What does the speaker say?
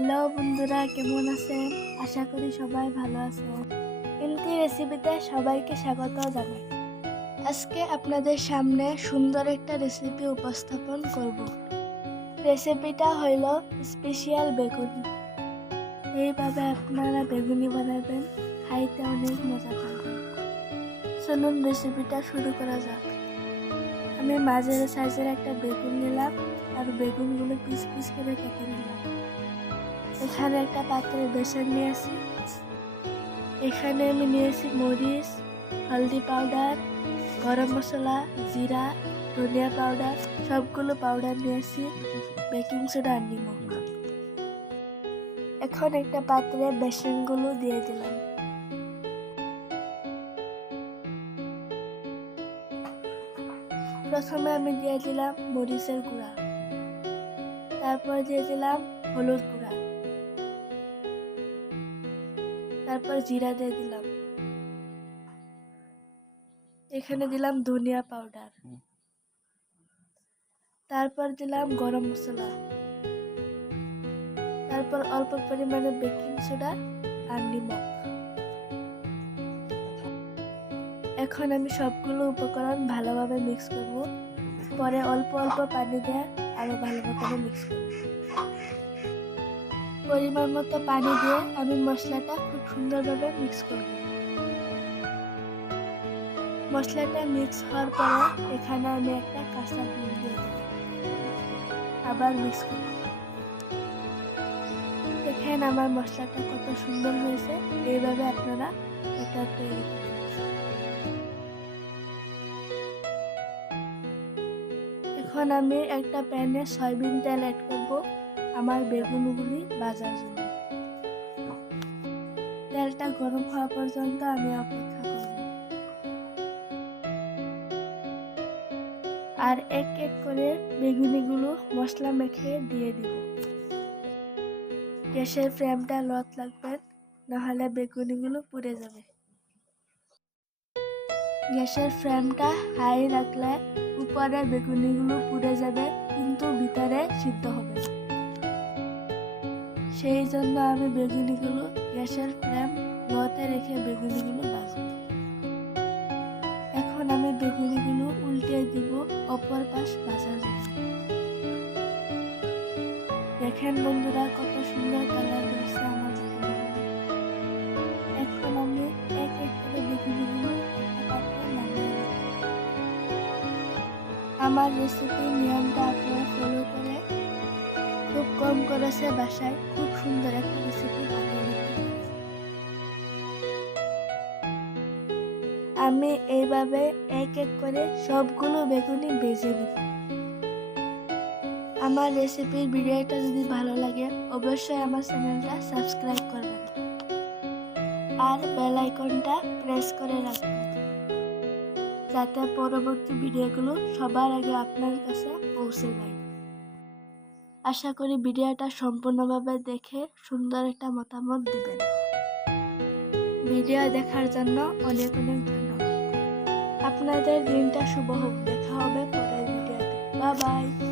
Hello বন্ধুরা, কেমন আছেন? আশা করি সবাই ভালো আছেন। এমটি রেসিপিতে সবাইকে স্বাগত জানাই। আজকে আপনাদের সামনে সুন্দর একটা রেসিপি উপস্থাপন করব। রেসিপিটা হইল স্পেশাল বেগুনি। এইভাবে আপনারা বেগুনি বানাবেন, খাইতে অনেক মজা পাবেন। চলুন রেসিপিটা শুরু করা যাক। আমি মাঝারি সাইজের একটা বেগুন নিলাম আর বেগুনগুলো পিস পিস করে কেটে নিলাম। এখানে একটা পাত্রে বেসন নিয়েছি। এখানে আমি নিয়েছি মরিচ, হলদি পাউডার, গরম মশলা, জিরা, ধনিয়া পাউডার, সবগুলো পাউডার নিয়েছি, বেকিং সোডা আর নিমক। এখন একটা পাত্রে বেসনগুলো দিয়ে দিলাম। প্রথমে আমি দিয়ে দিলাম মরিচের গুঁড়া, তারপর দিয়ে দিলাম হলুদ গুঁড়া, তারপর জিরা দিয়ে দিলাম। এখানে দিলাম ধনিয়া পাউডার, তারপর দিলাম গরম মশলা, তারপর অল্প পরিমাণে বেকিং সোডা আর নিমক। এখন আমি সবগুলো উপকরণ ভালোভাবে মিক্স করব। পরে অল্প অল্প পানি দিয়ে আরো ভালো করে মিক্স করব। পরিমাণ মতো পানি দিয়ে আমি মশলাটা খুব সুন্দরভাবে মিক্স করব। মশলাটা মিক্স হওয়ার পরে এখানে আমি একটা কাঁচা ডিম দিয়ে দেব। আবার মিক্স করব। দেখেন আমার মশলাটা কত সুন্দর হয়েছে। এইভাবে আপনারা এটা তৈরি করবেন। এখন আমি একটা প্যানে সয়াবিন তেল অ্যাড করব আমার বেগুনগুলি ভাজার জন্য। তেলটা গরম হওয়া পর্যন্ত আমি অপেক্ষা করব। আর এক এক করে বেগুনিগুলো মশলা মেখে দিয়ে দিব। গ্যাসের ফ্লেমটা লো রাখবেন, নাহলে বেগুনিগুলো পুড়ে যাবে। গ্যাসের ফ্লেমটা হাই রাখলে উপরে বেগুনিগুলো পুড়ে যাবে, কিন্তু ভিতরে সিদ্ধ হবে না। সেই জন্য আমি বেগুনিগুলো গ্যাসের ফ্লেম লোতে রেখে বেগুনিগুলো ভাজব। এখন আমি বেগুনিগুলো উল্টে দিব অপর পাশ ভাজার জন্য। দেখেন বন্ধুরা, কত সুন্দর কালার হয়েছে আমার বেগুনিগুলো। এখন আমি এক এক করে বেগুনিগুলো একটা পাত্রে নামিয়ে নেব। আমার রেসিপির নিয়মটা আপনারা ফলো করে খুব কম করেছে বাসায় খুব সুন্দর একটা রেসিপি বানিয়ে নিতে পারেন। আমি এইভাবে এক এক করে সবগুলো বেগুনি ভেজে নেব। আমার রেসিপির ভিডিওটা যদি ভালো লাগে অবশ্যই আমার চ্যানেলটা সাবস্ক্রাইব করবেন আর বেল আইকনটা প্রেস করে রাখবেন, যাতে পরবর্তী ভিডিওগুলো সবার আগে আপনার কাছে পৌঁছে যায়। আশা করি ভিডিওটা সম্পূর্ণভাবে দেখে সুন্দর একটা মতামত দিবেন। ভিডিও দেখার জন্য অনেক অনেক ধন্যবাদ। আপনাদের দিনটা শুভ হোক। দেখা হবে পরের ভিডিওতে। Bye bye.